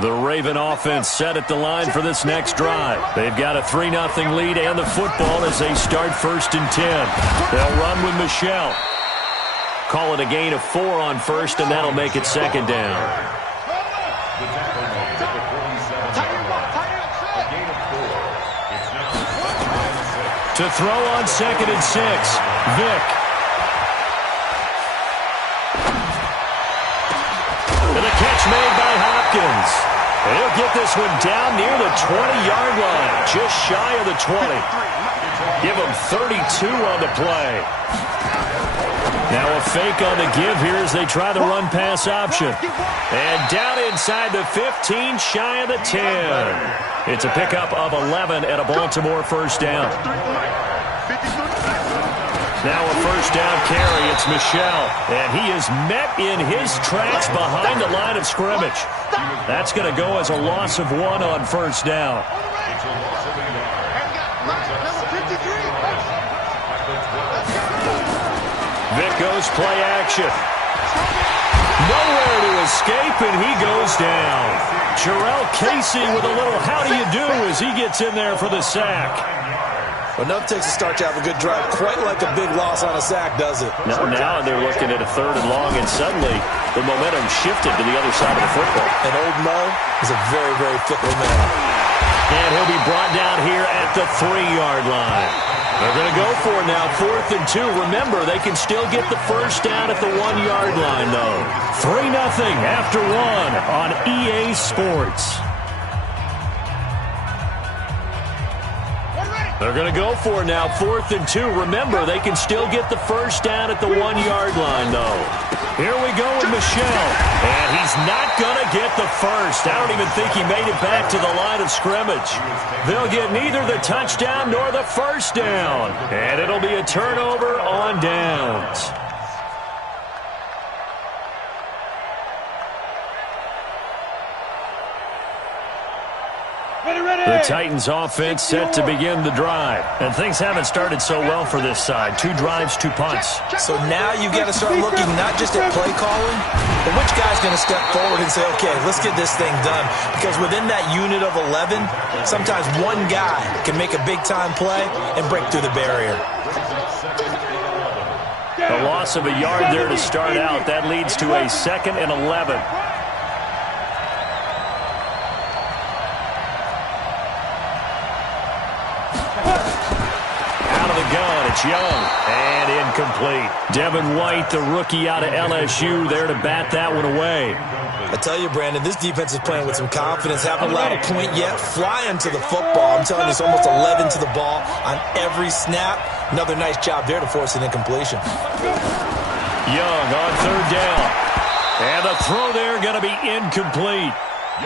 The Raven offense set at the line for this next drive. They've got a 3-0 lead and the football as they start 1st and 10. They'll run with Michelle. Call it a gain of 4 on 1st, and that'll make it 2nd down. To throw on 2nd and 6, Vick. And the catch made by Hopkins. And he'll get this one down near the 20-yard line, just shy of the 20. Give him 32 on the play. Now a fake on the give here as they try the run-pass option. And down inside the 15, shy of the 10. It's a pickup of 11 and a Baltimore 1st down. Now a 1st down carry. It's Michelle. And he is met in his tracks behind the line of scrimmage. That's going to go as a loss of 1 on 1st down. Vick goes play action. Nowhere to escape, and he goes down. Jarrell Casey with a little how do you do as he gets in there for the sack. Well, enough takes to start to have a good drive. Quite like a big loss on a sack, does it? Now they're looking at a 3rd and long, and suddenly the momentum shifted to the other side of the football. And old Mo is a very, very fickle man. And he'll be brought down here at the 3-yard line. They're going to go for it now, 4th and 2. Remember, they can still get the 1st down at the 1-yard line, though. 3-0 after 1 on EA Sports. They're going to go for it now, 4th and 2. Remember, they can still get the 1st down at the 1-yard line, though. Here we go with Michelle. And he's not going to get the 1st. I don't even think he made it back to the line of scrimmage. They'll get neither the touchdown nor the 1st down. And it'll be a turnover on downs. The Titans offense set to begin the drive. And things haven't started so well for this side. 2 drives, 2 punts. So now you've got to start looking not just at play calling, but which guy's going to step forward and say, okay, let's get this thing done. Because within that unit of 11, sometimes one guy can make a big-time play and break through the barrier. A loss of a yard there to start out. That leads to a 2nd and 11. It's Young and incomplete. Devin White, the rookie out of LSU, there to bat that one away. I tell you, Brandon, this defense is playing with some confidence. Haven't allowed a point yet. Flying to the football. I'm telling you, it's almost 11 to the ball on every snap. Another nice job there to force an incompletion. Young on 3rd down. And the throw there going to be incomplete.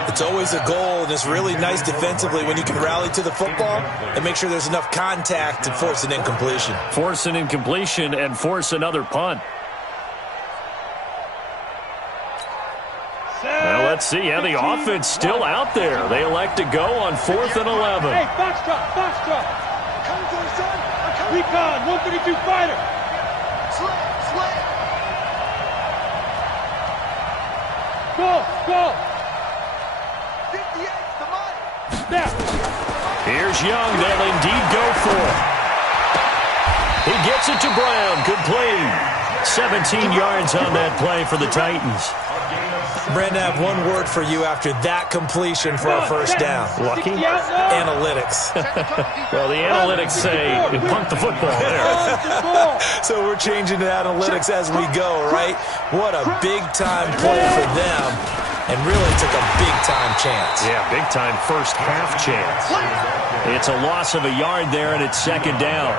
It's always a goal, and it's really nice defensively when you can rally to the football and make sure there's enough contact to force an incompletion. Force an incompletion and force another punt. Well, let's see. Yeah, the offense still out there. They elect to go on 4th and 11. Hey, box drop. Recon, 132 fighter. Go. Here's Young. They'll indeed go for it. He gets it to Brown. Complete. 17 yards on that play for the Titans. Brandon, I have one word for you after that completion for a 1st down. Lucky? Analytics. Well, the analytics say punt the football there. So we're changing to analytics as we go, right? What a big-time play for them. And really took a big-time chance. Yeah, big-time first half chance. It's a loss of a yard there, and it's 2nd down.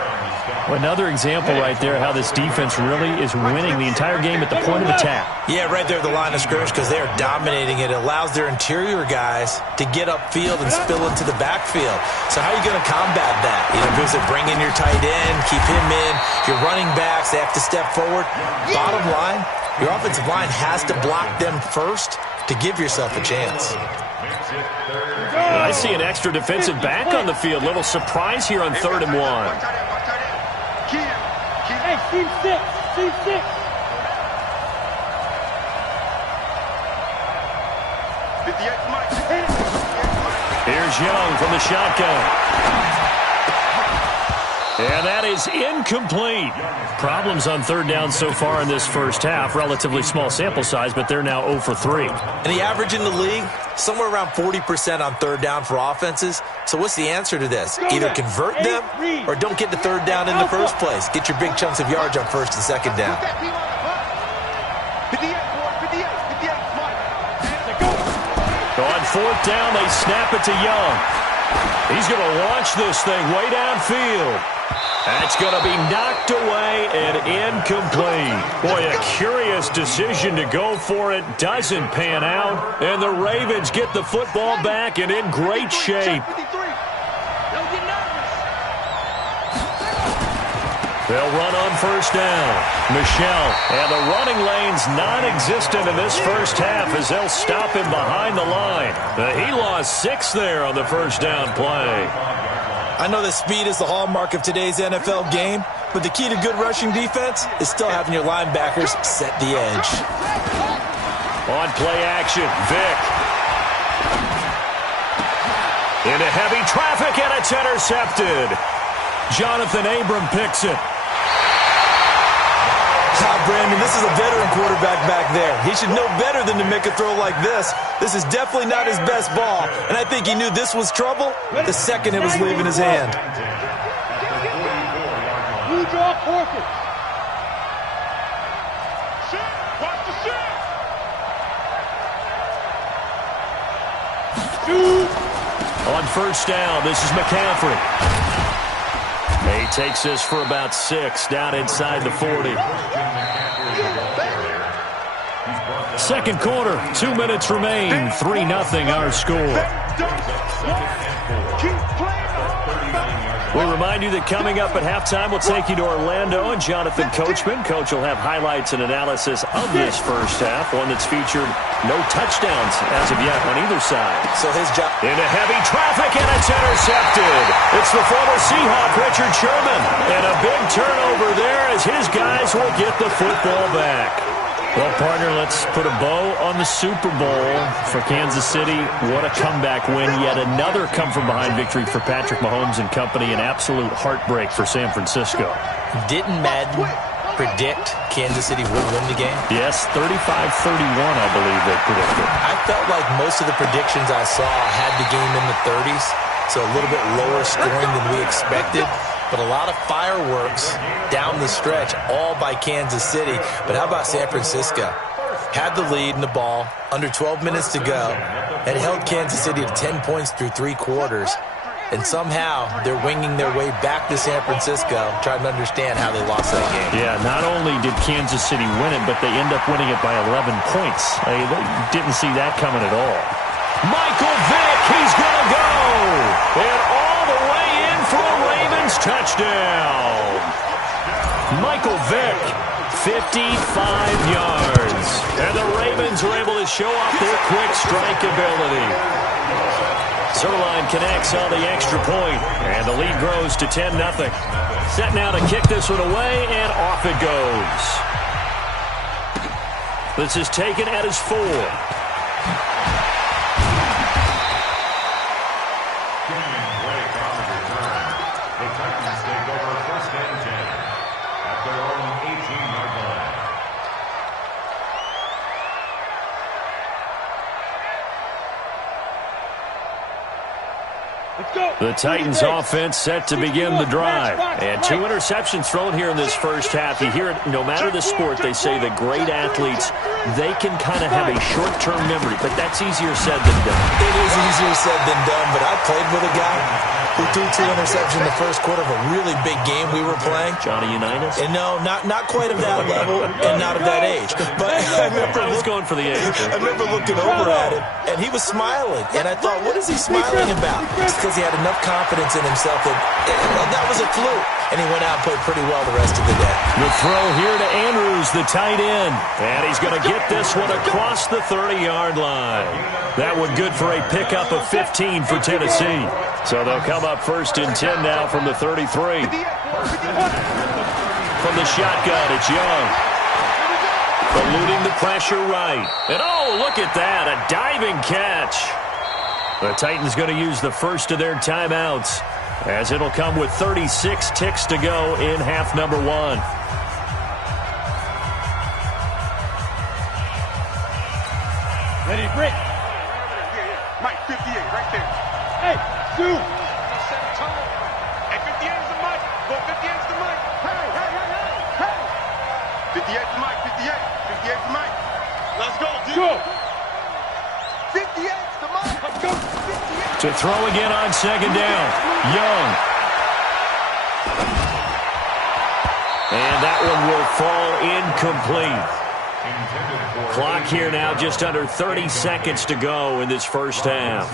Well, another example right there how this defense really is winning the entire game at the point of attack. Yeah, right there at the line of scrimmage because they are dominating it. It allows their interior guys to get upfield and spill into the backfield. So how are you going to combat that? You know, because they bring in your tight end, keep him in. Your running backs, they have to step forward. Bottom line, your offensive line has to block them first to give yourself a chance. I see an extra defensive back on the field. Little surprise here on 3rd and 1. Hey, team 6. Here's Young from the shotgun. And that is incomplete. Problems on third down so far in this first half. Relatively small sample size, but they're now 0 for 3. And the average in the league, somewhere around 40% on third down for offenses. So what's the answer to this? Either convert them or don't get to third down in the first place. Get your big chunks of yards on first and second down. On fourth down, they snap it to Young. He's going to launch this thing way downfield. That's going to be knocked away and incomplete. Boy, a curious decision to go for it. Doesn't pan out. And the Ravens get the football back and in great shape. They'll run on first down. Michelle, and the running lane's non-existent in this first half as they'll stop him behind the line. He lost 6 there on the first down play. I know that speed is the hallmark of today's NFL game, but the key to good rushing defense is still having your linebackers set the edge. On play action, Vick. Into heavy traffic, and it's intercepted. Jonathan Abram picks it. Brandon, this is a veteran quarterback back there. He should know better than to make a throw like this. This is definitely not his best ball, and I think he knew this was trouble the second it was leaving his hand. Blue draw forfeit. On first down, this is McCaffrey. He takes this for about 6 down inside the 40. Second quarter, 2 minutes remain. 3-0 our score. We remind you that coming up at halftime, we'll take you to Orlando and Jonathan Coachman. Coach will have highlights and analysis of this first half, one that's featured no touchdowns as of yet on either side. So his job into heavy traffic, and it's intercepted. It's the former Seahawk, Richard Sherman. And a big turnover there as his guys will get the football back. Well, partner, let's put a bow on the Super Bowl for Kansas City. What a comeback win. Yet another come-from-behind victory for Patrick Mahomes and company. An absolute heartbreak for San Francisco. Didn't Madden predict Kansas City would win the game? Yes, 35-31, I believe they predicted. I felt like most of the predictions I saw had the game in the 30s, so a little bit lower scoring than we expected. But a lot of fireworks down the stretch, all by Kansas City. But how about San Francisco? Had the lead in the ball, under 12 minutes to go, and held Kansas City to 10 points through 3 quarters. And somehow they're winging their way back to San Francisco, trying to understand how they lost that game. Yeah, not only did Kansas City win it, but they end up winning it by 11 points. They didn't see that coming at all. Michael Vick, he's going to go. And all the way in for a Ravens touchdown. Michael Vick, 55 yards. And the Ravens are able to show off their quick strike ability. Zerline connects on the extra point, and the lead grows to 10-0. Set now to kick this one away, and off it goes. This is taken at his 4. The Titans offense set to begin the drive. And 2 interceptions thrown here in this first half. You hear it, no matter the sport, they say that great athletes, they can kind of have a short-term memory, but that's easier said than done. It is easier said than done, but I played with a guy who threw 2 interceptions in the first quarter of a really big game we were playing. Johnny Unitas? And no, not quite of that level and not of that age. But I was going for the age. I remember looking over at him, and he was smiling. And I thought, what is he smiling about? It's because he had enough confidence in himself that was a fluke. And he went out and played pretty well the rest of the day. The throw here to Andrews, the tight end. And he's going to get this one across the 30-yard line. That one good for a pickup of 15 for Tennessee. So they'll come up first and 10 now from the 33. From the shotgun, it's Young. Eluding the pressure right. And oh, look at that, a diving catch. The Titans going to use the first of their timeouts, as it'll come with 36 ticks to go in half number one. Ready, break. Mike, 58, right there. Hey, Stu. Hey, 58 is the mic. Well, 58 is the mic. Hey. 58 is the mic, 58. 58 is the mic. Let's go, dude. Go. 58 is the mic. Let's go. 58. To throw again on second down. Young. And that one will fall incomplete. Clock here now, just under 30 seconds to go in this first half.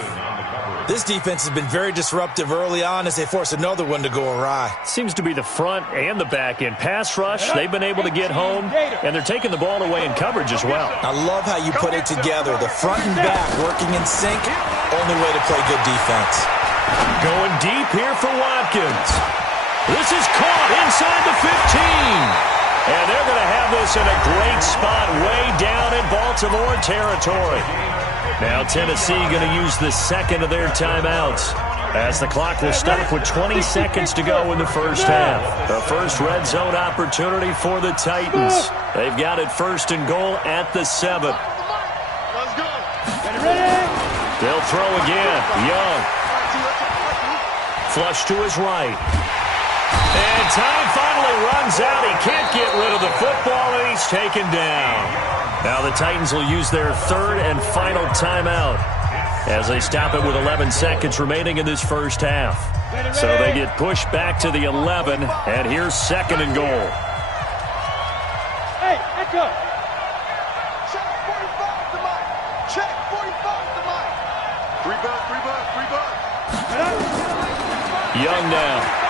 This defense has been very disruptive early on as they force another one to go awry. Seems to be the front and the back end. Pass rush, they've been able to get home, and they're taking the ball away in coverage as well. I love how you put it together. The front and back working in sync, only way to play good defense. Going deep here for Watkins. This is caught inside the 15. And they're going to have this in a great spot way down in Baltimore territory. Now Tennessee going to use the second of their timeouts, as the clock will stop with 20 seconds to go in the first half. The first red zone opportunity for the Titans. They've got it first and goal at the 7. Let's go. Ready. They'll throw again. Young. Flush to his right. And time finally runs out. He can't get rid of the football, and he's taken down. Now the Titans will use their third and final timeout as they stop it with 11 seconds remaining in this first half. So they get pushed back to the 11, and here's second and goal. Hey, echo. Check 45 the mic. Check 45 the mic. 3 bucks. Young now.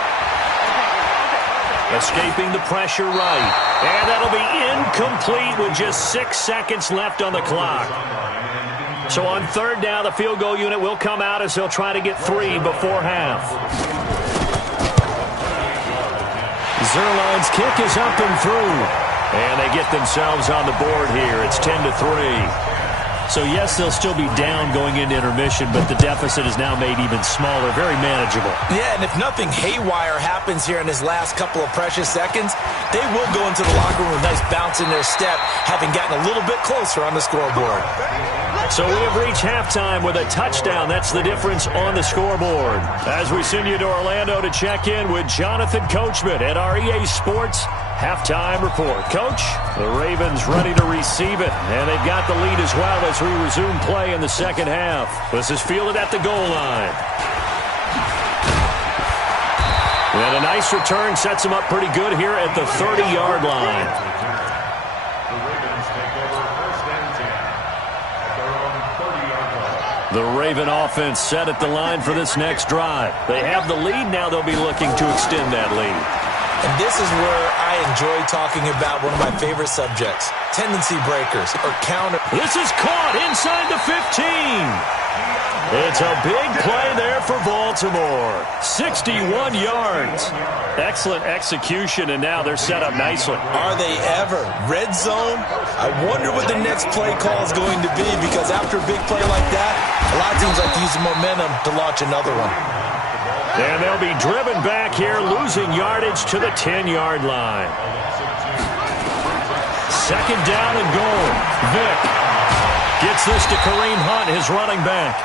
Escaping the pressure right. And that'll be incomplete with just 6 seconds left on the clock. So on third down, the field goal unit will come out as they'll try to get 3 before half. Zerline's kick is up and through. And they get themselves on the board here. It's 10-3. So, yes, they'll still be down going into intermission, but the deficit is now made even smaller, very manageable. Yeah, and if nothing haywire happens here in his last couple of precious seconds, they will go into the locker room with a nice bounce in their step, having gotten a little bit closer on the scoreboard. So we have reached halftime with a touchdown. That's the difference on the scoreboard. As we send you to Orlando to check in with Jonathan Coachman at our EA Sports Halftime Report. Coach, the Ravens ready to receive it, and they've got the lead as well as we resume play in the second half. This is fielded at the goal line. And a nice return sets them up pretty good here at the 30-yard line. The Raven offense set at the line for this next drive. They have the lead. Now they'll be looking to extend that lead. And this is where I enjoy talking about one of my favorite subjects, tendency breakers or counter. This is caught inside the 15. It's a big play there for Baltimore. 61 yards. Excellent execution, and now they're set up nicely. Are they ever? Red zone? I wonder what the next play call is going to be, because after a big play like that, a lot of teams like to use the momentum to launch another one. And they'll be driven back here, losing yardage to the 10-yard line. Second down and goal. Vick gets this to Kareem Hunt, his running back.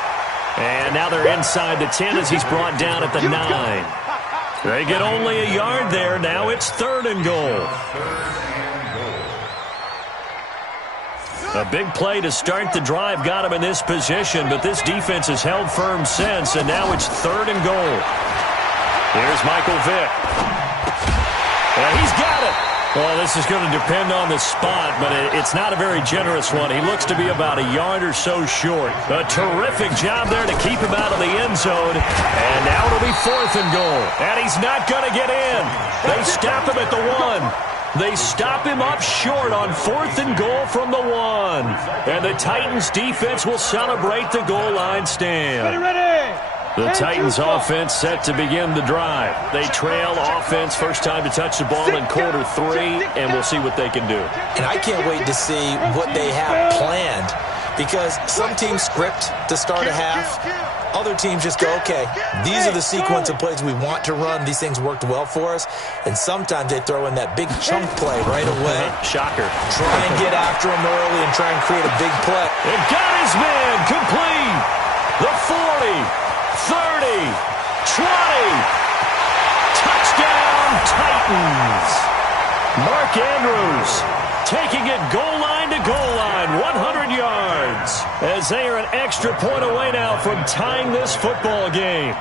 And now they're inside the 10 as he's brought down at the 9. They get only a yard there. Now it's third and goal. A big play to start the drive got him in this position, but this defense has held firm since, and now it's third and goal. Here's Michael Vick. And he's got it. Well, this is going to depend on the spot, but it's not a very generous one. He looks to be about a yard or so short. A terrific job there to keep him out of the end zone. And now it'll be fourth and goal. And he's not going to get in. They stop him at the 1. They stop him up short on fourth and goal from the 1. And the Titans defense will celebrate the goal line stand. Ready. The Titans offense set to begin the drive. They trail offense first time to touch the ball in quarter 3, and we'll see what they can do. And I can't wait to see what they have planned, because some teams script to start a half. Other teams just go, okay, these are the sequence of plays we want to run. These things worked well for us. And sometimes they throw in that big chunk play right away. Shocker. Try and get after him early and try and create a big play. It got his man complete. The 40, 30, 20. Touchdown, Titans. Mark Andrews taking it goal line to goal line, 100 yards, as they are an extra point away now from tying this football game.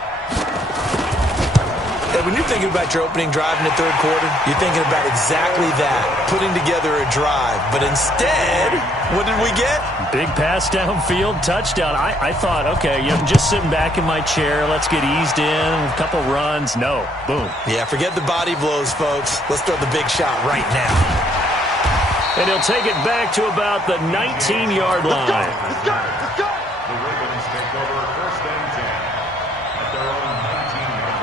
And when you're thinking about your opening drive in the third quarter, you're thinking about exactly that, putting together a drive. But instead, what did we get? Big pass downfield, touchdown. I thought, okay, I'm just sitting back in my chair. Let's get eased in, a couple runs. No, boom. Yeah, forget the body blows, folks. Let's throw the big shot right now. And he'll take it back to about the 19-yard line. Let's go. The Ravens take over first and 10 at their own 19-yard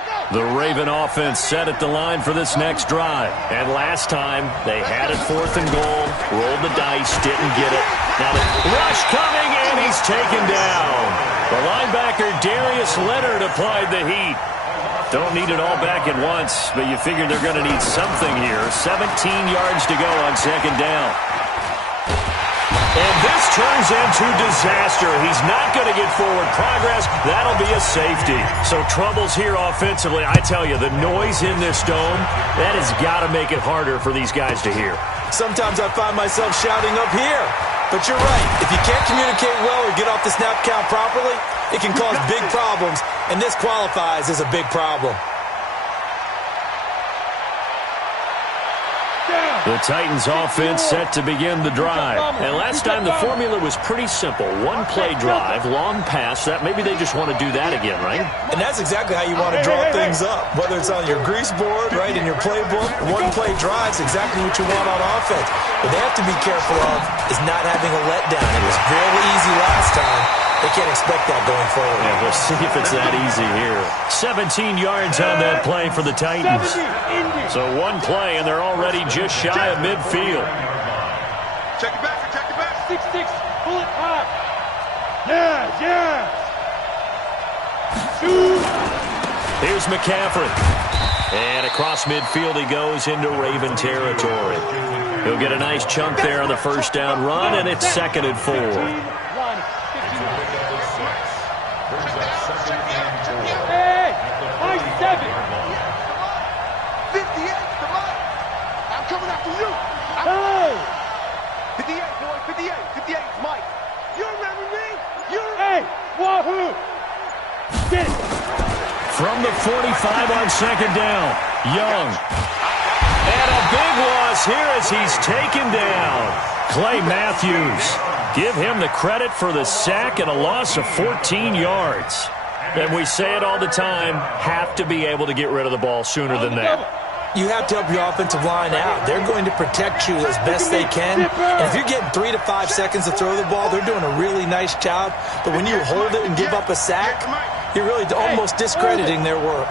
line. The Raven offense set at the line for this next drive. And last time, they had it 4th and goal, rolled the dice, didn't get it. Now the rush coming, and he's taken down. The linebacker, Darius Leonard, applied the heat. Don't need it all back at once, but you figure they're going to need something here. 17 yards to go on second down. And this turns into disaster. He's not going to get forward progress. That'll be a safety. So troubles here offensively. I tell you, the noise in this dome, that has got to make it harder for these guys to hear. Sometimes I find myself shouting up here. But you're right. If you can't communicate well or get off the snap count properly, it can cause big problems, and this qualifies as a big problem. The Titans offense set to begin the drive. And last time the formula was pretty simple. One play drive, long pass. That maybe they just want to do that again, right? And that's exactly how you want to draw things up. Whether it's on your grease board, right, in your playbook, one play drive is exactly what you want on offense. What they have to be careful of is not having a letdown. It was very easy last time. They can't expect that going forward. Yeah, we'll see if it's that easy here. 17 yards on that play for the Titans. So one play, and they're already just shy of midfield. Check it back. 6-6, pull it high. Yeah. Shoot. Here's McCaffrey. And across midfield he goes into Raven territory. He'll get a nice chunk there on the first down run, and it's 2nd and 4. Hey, 7. 58, come on. I'm coming after you. Hey. 58, boy, 58, Mike. You remember me? Hey, wahoo. Get it. From the 45 on second down, Young. And a big loss here as he's taken down. Clay Matthews. Give him the credit for the sack and a loss of 14 yards. And we say it all the time, have to be able to get rid of the ball sooner than that. You have to help your offensive line out. They're going to protect you as best they can. And if you're getting 3 to 5 seconds to throw the ball, they're doing a really nice job. But when you hold it and give up a sack, you're really almost discrediting their work.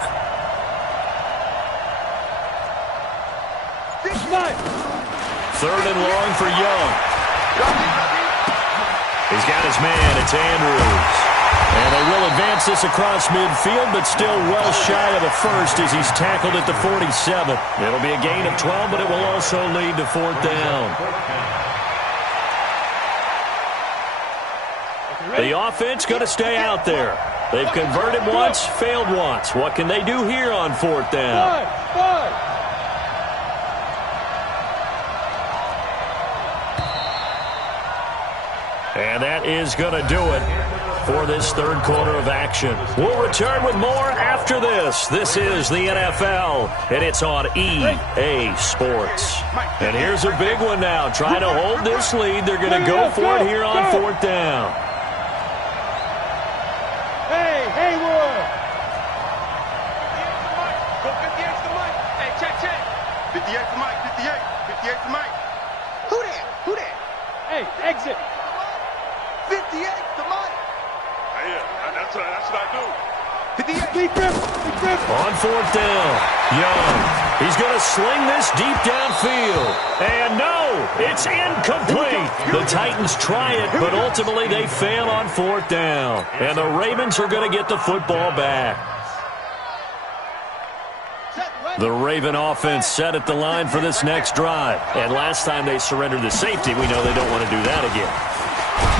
Third and long for Young. He's got his man. It's Andrews. And they will advance this across midfield, but still well shy of the first as he's tackled at the 47. It'll be a gain of 12, but it will also lead to 4th down. The offense going to stay out there. They've converted once, failed once. What can they do here on 4th down? 5. And that is going to do it for this third quarter of action. We'll return with more after this. This is the NFL, and it's on EA Sports. And here's a big one now. Trying to hold this lead. They're going to go for it here on 4th down. Hey, Haywood. Go 58 to Mike. Hey, check. 58 to Mike, 58 to Mike. Who that? Hey, exit. 58 to Mike. That's what I do. Big grip. On fourth down, Young. He's going to sling this deep downfield. And no, it's incomplete. The Titans try it, but ultimately they fail on fourth down. And the Ravens are going to get the football back. The Raven offense set at the line for this next drive. And last time they surrendered the safety, we know they don't want to do that again.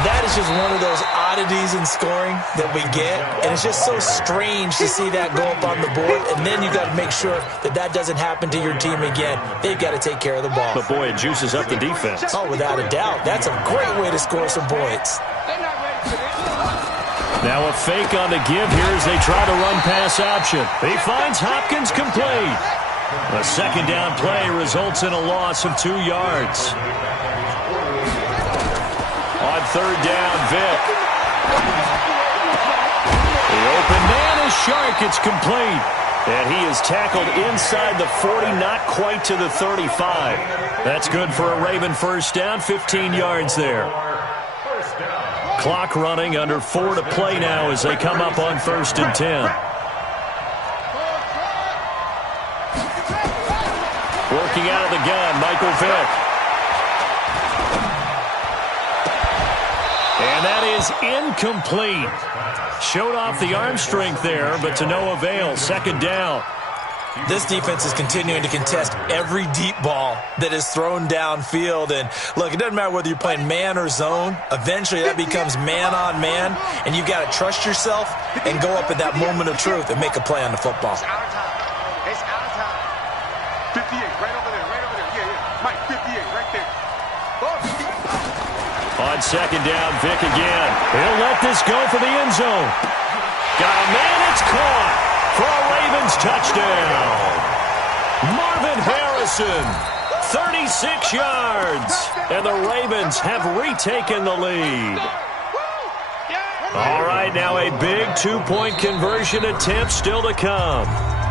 That is just one of those oddities in scoring that we get, and it's just so strange to see that go up on the board, and then you got to make sure that that doesn't happen to your team again. They've got to take care of the ball. But, boy, it juices up the defense. Oh, without a doubt. That's a great way to score some points. Now a fake on the give here as they try to run pass option. He finds Hopkins complete. A second down play results in a loss of 2 yards. On third down, Vick. The open man is Shark. It's complete. And he is tackled inside the 40, not quite to the 35. That's good for a Raven first down, 15 yards there. Clock running, under 4 to play now as they come up on 1st and 10. Working out of the gun, Michael Vick. And that is incomplete. Showed off the arm strength there, but to no avail. Second down. This defense is continuing to contest every deep ball that is thrown downfield. And, look, it doesn't matter whether you're playing man or zone. Eventually, that becomes man on man, and you've got to trust yourself and go up at that moment of truth and make a play on the football. It's our time. 58, right over there. Yeah. Mike, 58, right there. On second down, Vick again. He'll let this go for the end zone. Got a man, it's caught for a Ravens touchdown. Marvin Harrison, 36 yards. And the Ravens have retaken the lead. All right, now a big 2-point conversion attempt still to come.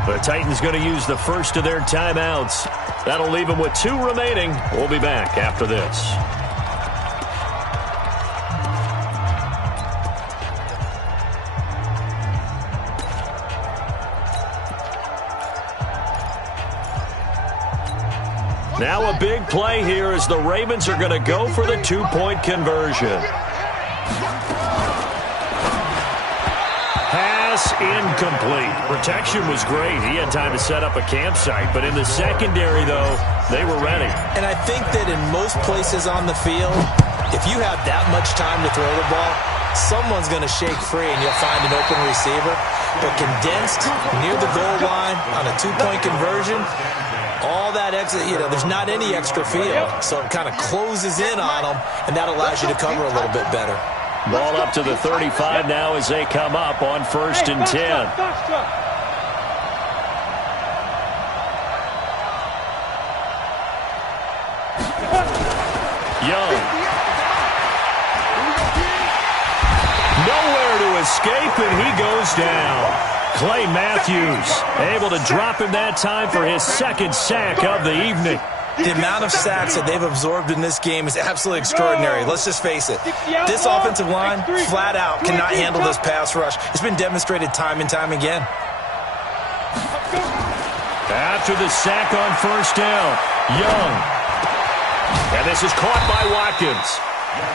The Titans going to use the first of their timeouts. That'll leave them with 2 remaining. We'll be back after this. Now a big play here as the Ravens are going to go for the 2-point conversion. Pass incomplete. Protection was great. He had time to set up a campsite. But in the secondary, though, they were ready. And I think that in most places on the field, if you have that much time to throw the ball, someone's going to shake free and you'll find an open receiver. But condensed near the goal line on a 2-point conversion, all that extra, there's not any extra field. So it kind of closes in on them, and that allows you to cover a little bit better. Ball up to the 35 now as they come up on 1st and 10. Young. Nowhere to escape, and he goes down. Clay Matthews able to drop him that time for his 2nd sack of the evening. The amount of sacks that they've absorbed in this game is absolutely extraordinary. Let's just face it. This offensive line, flat out, cannot handle this pass rush. It's been demonstrated time and time again. After the sack on 1st down, Young. And this is caught by Watkins.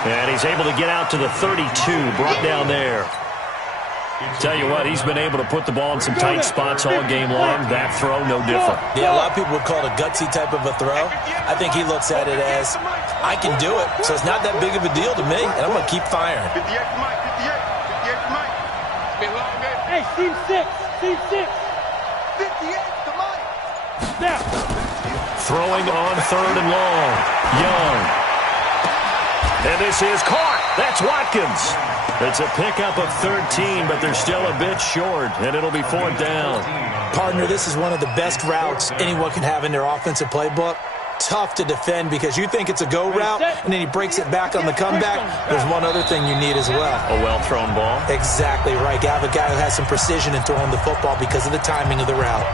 And he's able to get out to the 32, brought down there. Tell you what, he's been able to put the ball in some tight spots all game long. That throw, no different. Yeah, a lot of people would call it a gutsy type of a throw. I think he looks at it as, I can do it, so it's not that big of a deal to me, and I'm going to keep firing. 58 to Mike, 58 to Mike. It's been long, man. Hey, team 6. 58 to Mike. Now. Throwing on 3rd and long. Young. And this is caught. That's Watkins. It's a pickup of 13, but they're still a bit short, and it'll be 4th down. Partner, this is one of the best routes anyone can have in their offensive playbook. Tough to defend because you think it's a go route, and then he breaks it back on the comeback. There's one other thing you need as well. A well-thrown ball. Exactly right. You have a guy who has some precision in throwing the football because of the timing of the route.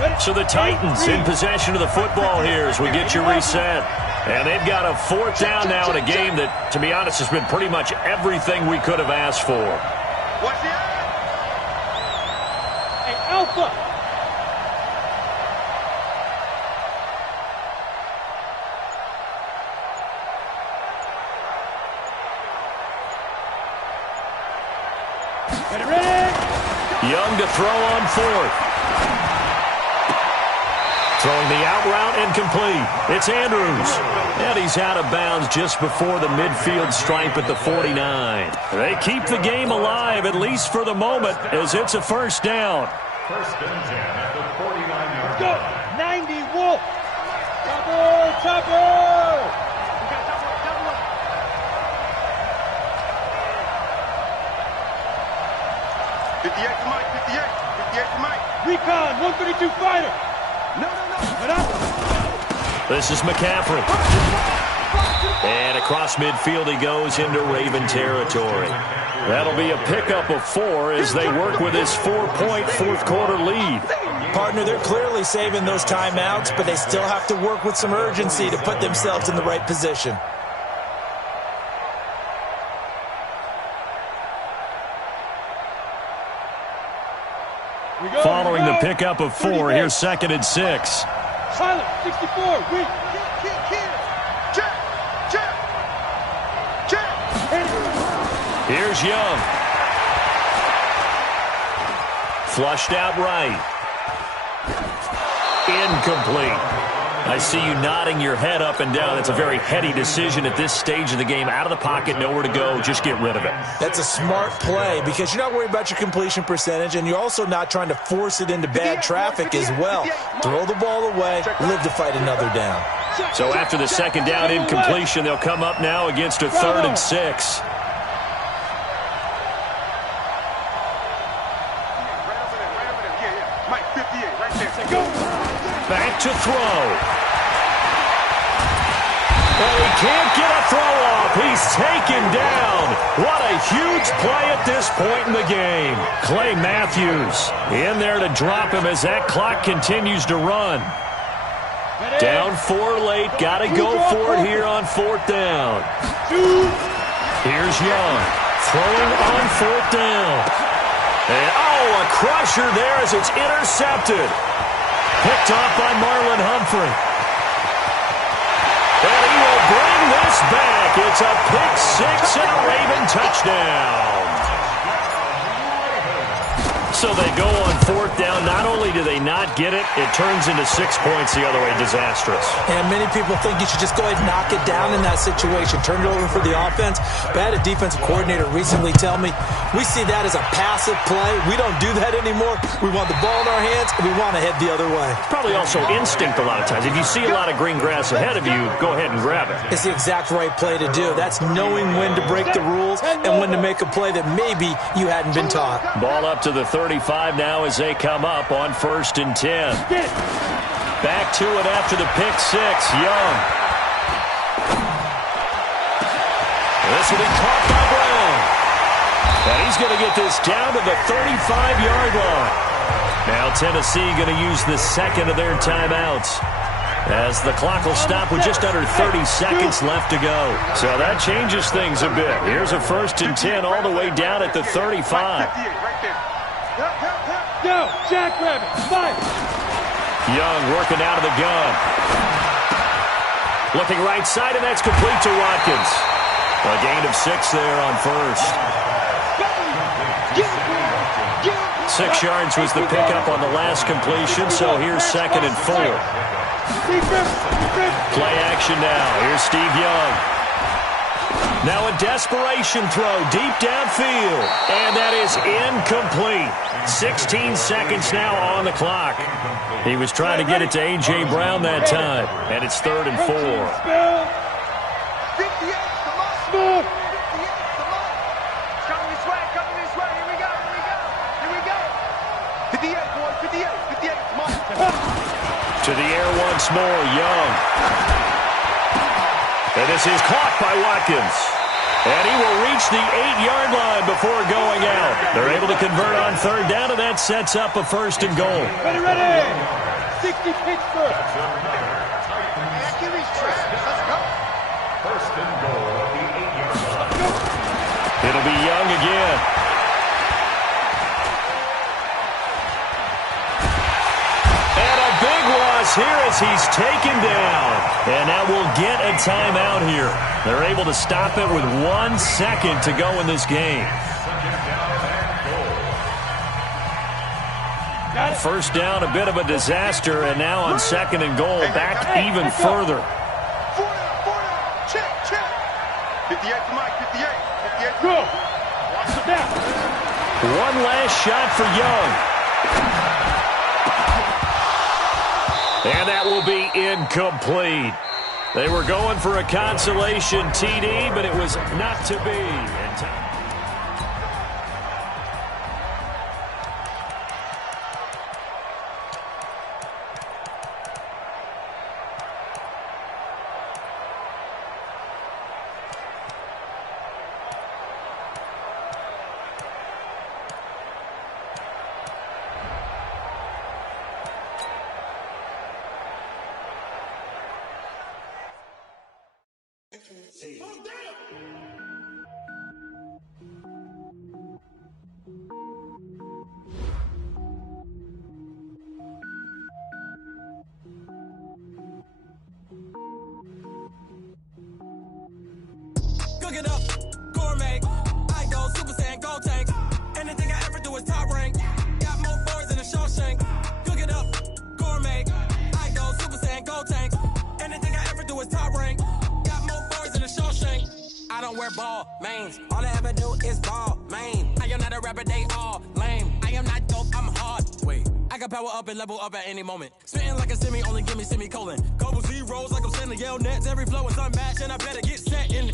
Ready? So the Titans in possession of the football here as we get you reset. And they've got a fourth down now in a game that, to be honest, has been pretty much everything we could have asked for. What's the eye? Hey, Alpha. Ready? Young to throw on fourth. Throwing the out route incomplete. It's Andrews. And he's out of bounds just before the midfield stripe at the 49. They keep the game alive, at least for the moment, as it's a first down. First and 10 at the 49-yard Go. line. 90 Wolf. Chopper. 58 to Mike, 58 to Mike. Recon, 132 fighter. No. This is McCaffrey. And across midfield he goes into Raven territory. That'll be a pickup of 4 as they work with this 4-point fourth-quarter lead. Partner, they're clearly saving those timeouts, but they still have to work with some urgency to put themselves in the right position. Following the pickup of 4, here's 2nd and 6. Silent, 64, weak. Check. Here's Young. Flushed out right. Incomplete. I see you nodding your head up and down. That's a very heady decision at this stage of the game. Out of the pocket, nowhere to go. Just get rid of it. That's a smart play because you're not worried about your completion percentage, and you're also not trying to force it into bad traffic as well. Throw the ball away, live to fight another down. So after the second down incompletion, they'll come up now against a 3rd and 6. Right over there. Yeah. Mike, 58, right there. Go. Back to throw. Well, he can't get a throw off. He's taken down. What a huge play at this point in the game. Clay Matthews in there to drop him as that clock continues to run. Down 4 late. Got to go for it here on 4th down. Here's Young throwing on 4th down. And, a crusher there as it's intercepted. Picked off by Marlon Humphrey. And he will bring this back. It's a pick 6 and a Raven touchdown. So they go on 4th down. Not only do they not get it, it turns into 6 points the other way. Disastrous. And many people think you should just go ahead and knock it down in that situation. Turn it over for the offense. But I had a defensive coordinator recently tell me, we see that as a passive play. We don't do that anymore. We want the ball in our hands, and we want to head the other way. Probably also instinct a lot of times. If you see a lot of green grass ahead of you, go ahead and grab it. It's the exact right play to do. That's knowing when to break the rules and when to make a play that maybe you hadn't been taught. Ball up to the 35 now as they come up on 1st and 10. Back to it after the pick 6. Young. This will be caught by Brown. And he's going to get this down to the 35-yard line. Now Tennessee going to use the 2nd of their timeouts, as the clock will stop with just under 30 seconds left to go. So that changes things a bit. Here's a 1st and 10 all the way down at the 35. Go, Jackrabbit, fight. Young working out of the gun. Looking right side, and that's complete to Watkins. A gain of 6 there on 1st. 6 yards was the pickup on the last completion, so here's 2nd and 4. Play action now. Here's Steve Young. Now a desperation throw deep downfield, and that is incomplete. 16 seconds now on the clock. He was trying to get it to A.J. Brown that time, and it's 3rd and 4. 58, come on. Smooth. 58, come on. It's coming this way, Here we go. 58, boys, 58, come on. To the air once more, Young. And this is caught by Watkins. And he will reach the 8-yard line before going out. They're able to convert on 3rd down, and that sets up a 1st and goal. Ready. Keep Pittsburgh. That's another Titans Give me trash. Let's go. first and goal at the 8-yard line. It'll be Young again. And a big loss here as he's taken down. And that will get a timeout here. They're able to stop it with 1 second to go in this game. Second down and goal. First down, a bit of a disaster, and now on second and goal, back even further. 4 down. Check. 58 to Mike. 58. 58 to Go. Mike. Watch the back. One last shot for Young. And that will be incomplete. They were going for a consolation TD, but it was not to be. And Cook it up, gourmet. I go Super Saiyan, gold tank. Anything I ever do is top rank. Got more boards than a Shawshank. Cook it up, gourmet. I go Super Saiyan, gold tank. Anything I ever do is top rank. Got more boards than a Shawshank. I don't wear ball mains. All I ever do is ball main. I am not a rapper, they all lame. I am not dope, I'm hard. Wait. I got power up and level up at any moment. Spitting like a semi, only give me semicolon. Couple zeros like I'm sending yell nets. Every flow is unmatched and I better get set in.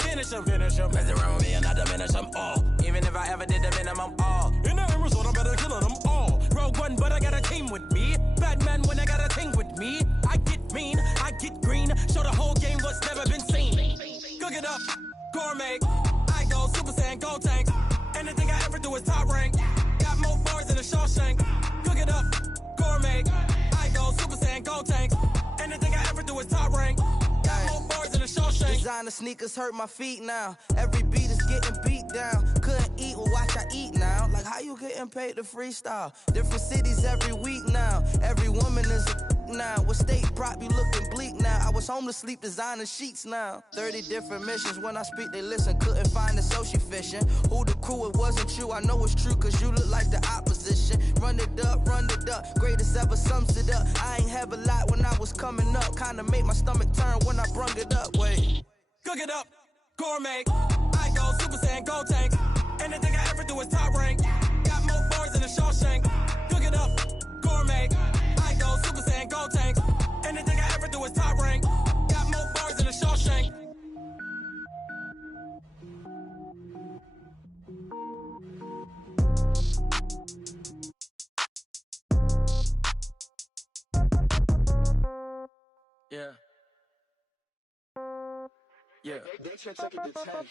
Finish them. Mess around with me and I diminish them all. Even if I ever did the minimum all. In the end result, I'm better killing them all. Rogue One, but I got a team with me. Batman when I got a team with me. I get mean, I get green. Show the whole game what's never been seen. Cook it up, gourmet. I go Super Saiyan, gold tank. Anything I ever do is top rank. Got more bars than a Shawshank. Cook it up, gourmet. I go Super Saiyan, gold tank. Anything I ever do is top rank. Got more bars than a Shawshank. Designer sneakers hurt my feet now. Every beat is getting beat down. Couldn't eat, well watch I eat now. Like how you getting paid to freestyle? Different cities every week now. Every woman is a now. What state prop you looking bleak now? I was homeless, sleep designer sheets now. 30 different missions. When I speak, they listen. Couldn't find the social fishing. Who the crew? It wasn't you. I know it's true, cause you look like the opposition. Run it up. Greatest ever sums it up. I ain't have a lot when I was coming up. Kinda made my stomach turn when I brung it up. Wait. Cook it up, gourmet. I go Super Saiyan, gold tank. Anything I ever do is top rank. Got more bars than a Shawshank. Cook it up, gourmet. I go Super Saiyan, gold tank. Anything I ever do is top rank. Got more bars than a Shawshank. Yeah. Yeah.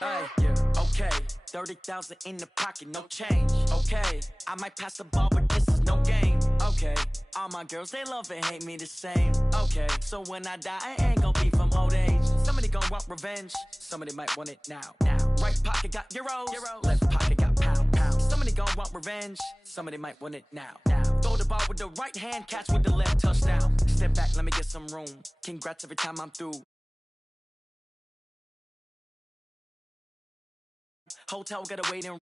Hey, yeah. Okay. 30,000 in the pocket, no change. Okay. I might pass the ball, but this is no game. Okay. All my girls, they love and hate me the same. Okay. So when I die, I ain't gonna be from old age. Somebody gonna want revenge. Somebody might want it now. Right pocket got euros. Left pocket got pound. Somebody gonna want revenge. Somebody might want it now. Throw the ball with the right hand, catch with the left, touchdown. Step back, let me get some room. Congrats every time I'm through. Hotel gotta wait in